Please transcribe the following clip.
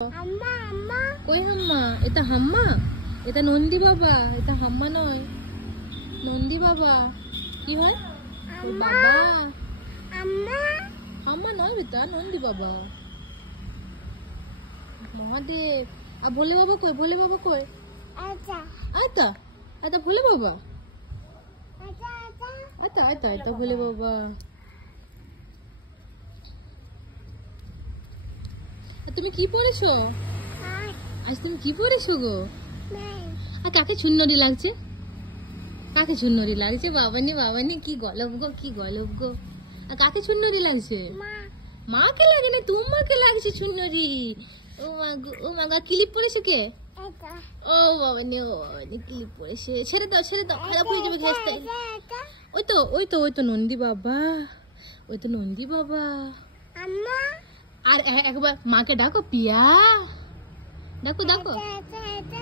আম্মা আম্মা কই হাম্মা? এটা হাম্মা? এটা নন্দী বাবা, এটা হাম্মা নয়, নন্দী বাবা। কি হয়? ও বাবা, আম্মা হাম্মা নয় বেটা, নন্দী বাবা। মহাদেব। আর ভোলে বাবা কই? ভোলে বাবা কই? আচ্ছা আয়তা আয়তা ভোলে বাবা, আচ্ছা আচ্ছা আয়তা আয়তা আয়তা ভোলে বাবা। আর তুমি কি পড়েছো নাই আজ? তুমি কি পড়েছো গো? নাই আর কাকে চুন্নরি লাগছে? কাকে চুন্নরি লাগছে? বাবানি কি গলব গো, কি গলব গো। আর কাকে চুন্নরি লাগছে? মা মাকে লাগে না, তোমাকে লাগছে চুন্নরি। ও মা গো, ও মা গো, ক্লিপ পরেছে কে? এটা ও বাবানি, ও বাবানি ক্লিপ পরেছে। ছেড়ে দাও ছেড়ে দাও, খারাপ হয়ে যাবে গ্যাসটা। এটা ওই তো নন্দী বাবা, ওই তো নন্দী বাবা। আম্মা আর একবার মাকে ডাকো, পিয়া ডাকো ডাকো। এটা এটা